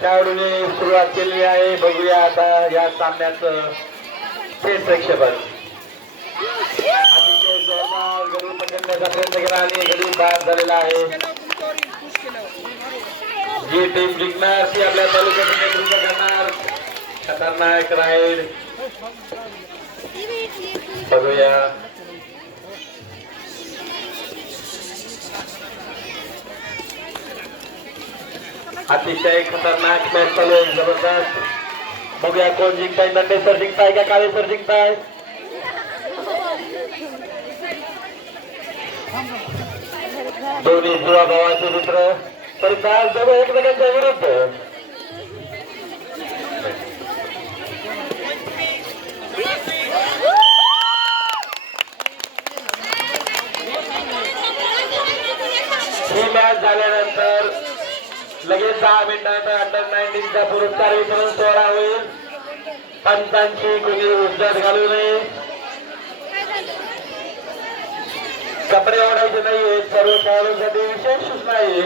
खेळाडूने सुरुवात केली आहे. बघूया आता या सामन्याचं थेट प्रक्षेपण. अतिशय जोरदार गडी पकडण्याचा प्रयत्न केला आणि गडी बाद झालेला आहे. जी टीम जिंकणार ती आपल्या तालुक्याचं नेतृत्व करणार. खतरनाक राईड बघूया. अतिशय खतरनाक मॅच चालू आहे. जबरदस्त. बघूया कोण जिंकताय. दंडे सर जिंकताय का काळे सर जिंकताय. दोन्ही जुळा भावाचे मित्र परंतु आज दोघं एकमेकांच्या विरुद्ध. ही मॅच झाल्यानंतर लगेच 10 मिनिटांचा अंडर 19चा पुरस्कार वितरण सोहळा होईल. पंचांची कोणी उद्यात घालू नये. कपडे ओढायचे नाहीये. सर्व खेळाडूंसाठी विशेष सूचना आहे.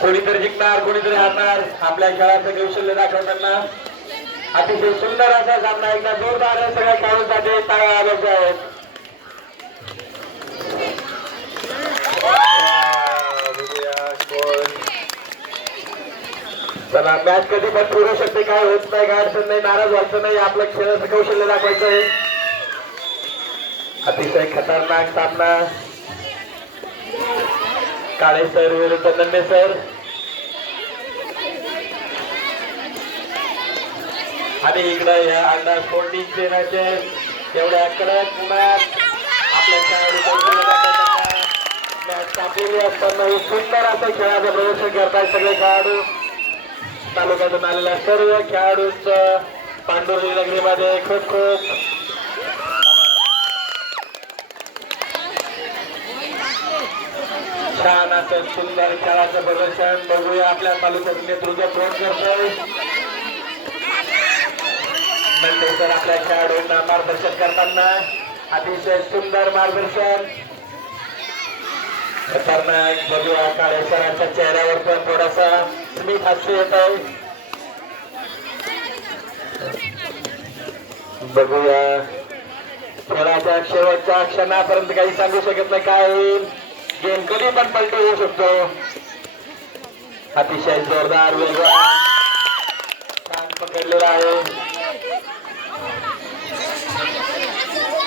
कोणीतरी जिंकणार कोणीतरी हारणार. आपल्या खेळाचं कौशल्य दाखवताना अतिशय सुंदर असा सामना. एकदा जोरदार सगळ्या खेळाडूंसाठी टाळ्या आल्याच्या आहेत. चला मॅच कधी पण फिरू शकते. काय होत नाही. काय अडचण नाही. नाराज व्हायचं नाही. आपलं खेळाचं कौशल्य दाखवायचं आहे. अतिशय खतरनाक सामना. काळे सर विरुद्ध दंडे सर. आणि इकडे या अंडर 14 मॅच एवढ्या कडक उन्हात आपल्या मॅच संपलेली असताना सुंदर असं खेळाचं प्रदर्शन करतायत सगळे खेळाडू. तालुक्यातून आलेल्या सर्व खेळाडूंचं पांडुर्ली नगरीमध्ये खूप खूप छान असं सुंदर खेळाचं प्रदर्शन. बघूया आपल्या तालुक्याचं नेतृत्व कोण करतोय. मंडेसर आपल्या खेळाडूंना मार्गदर्शन करताना अतिशय सुंदर मार्गदर्शन. खतरनाक. बघूया काळे सरांच्या चेहऱ्यावर पण थोडासा स्मित हास्य येत आहे. बघूया खेळाच्या शेवटच्या क्षणापर्यंत काही सांगू शकत नाही. काय होईल. गेम कधी पण पलटू होऊ शकतो. अतिशय जोरदार वेगवान छान पकडलेला आहे.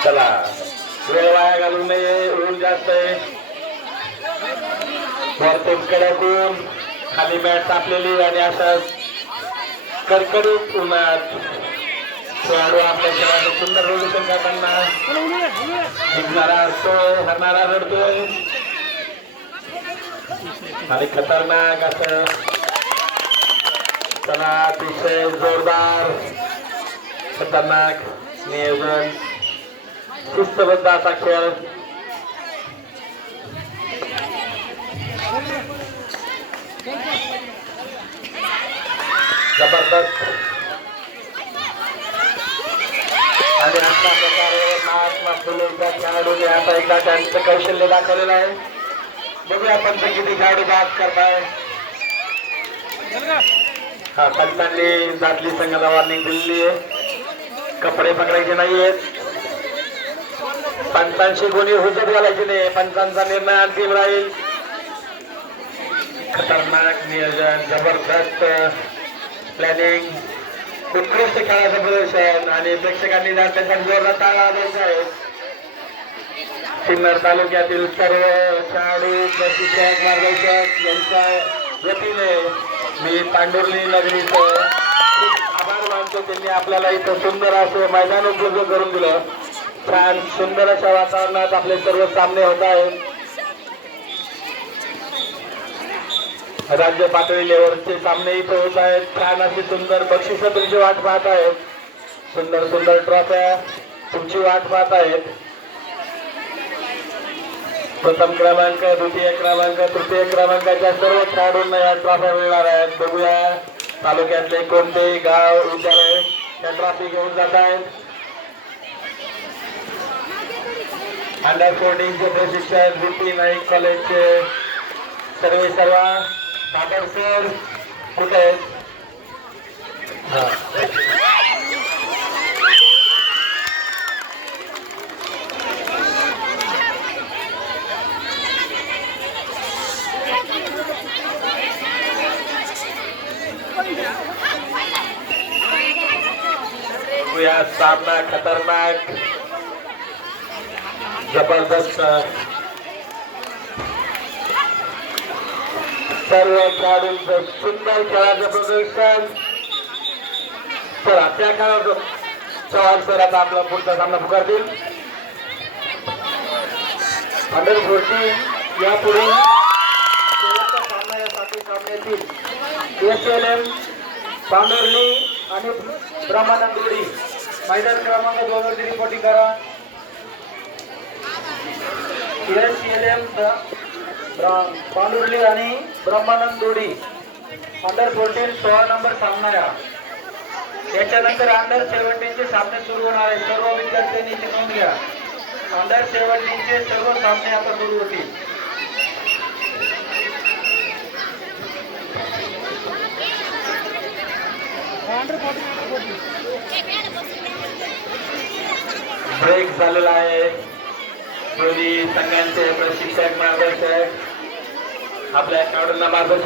चला वेळ वाया घालू नये. ऊन जास्त आहे. वरतून कडकून खाली मॅट तापलेली आणि अशा कडकडीत उन्हात खेळाडू आपल्या खेळाचं सुंदर प्रदर्शन करताना जिंकणारा असतोय हरणारा रडतोय. आणि खतरनाक असं चला अतिशय जोरदार खतरनाक नियोजन शिस्तबद्ध असा खेळ. जबरदस्त. आणि अशा प्रकारे महात्मा फुलेंच्या खेळाडूने आता एकदा त्यांचं कौशल्य दाखवलेलं आहे. बघूया पंच किती खेळाडू बाद करताय. हा पंचांनी दादली संघाला वॉर्निंग दिलेली आहे. कपडे पकडायचे नाहीयेत. पंचांशी कोणी हुजत घालायची नाही. पंचांचा निर्णय अंतिम राहील. खतरनाक नियोजन. जबरदस्त प्लॅनिंग. उत्कृष्ट खेळाचं प्रदर्शन आणि प्रेक्षकांनी त्यांच्या जोरदार टाळ्या वाजवायच्या आहेत. सिन्नर तालुक्यातील सर्व खेळाडू प्रशिक्षक मार्गदर्शक यांच्या वतीने मी पांडुर्ली नगरीचं खूप आभार मानतो. त्यांनी आपल्याला इथं सुंदर असं मैदान उपलब्ध करून दिलं. छान सुंदर अशा वातावरणात आपले सर्व सामने होत आहेत. राज्य पातळी लेवलचे सामने इथं होत आहेत. छान अशी सुंदर बक्षिसं तुमची वाट पाहत आहेत. सुंदर सुंदर ट्रॉफ्या तुमची वाट पाहत आहेत. प्रथम क्रमांक द्वितीय क्रमांक तृतीय क्रमांकाच्या सर्व खेळाडूंना या ट्रॉफ्या मिळणार आहेत. बघूया तालुक्यातले कोणते गाव विद्यालय या ट्रॉफी घेऊन जात आहेत. अंडर 14 चे प्रशिक्षक बीपी नाईक कॉलेजचे सर्व काकड सर कुठे आहेत? हा. या सामना खतरनाक जबरदस्त सर्व खेळाडूंचं सुंदर खेळाचं प्रदर्शन. चला त्या खेळाडू चव्हाण सर आता आपला पुढचा सामना पुकारतील. अंडर 14 यापुढे शेवटचा सामना या 7 सामन्यातील SLM पांढरली आणि ब्रह्मानंद गुडी मैदान क्रमांक 2 वरती रिपोर्टिंग करा. SLM पांढुर्ली आणि ब्रह्मानंद दोडी अंडर 14 16 नंबर सामना या. याच्यानंतर अंडर 17 चे सामने सुरू होणार आहेत. सर्व विद्यार्थ्यांनी नोंद घ्या. अंडर 17 चे सर्व सामने आता सुरू होतील. ब्रेक झालेला आहे. दोन्ही संघांचे प्रशिक्षक मार्गदर्शक आपल्या खेळाडूंना मार्गदर्शन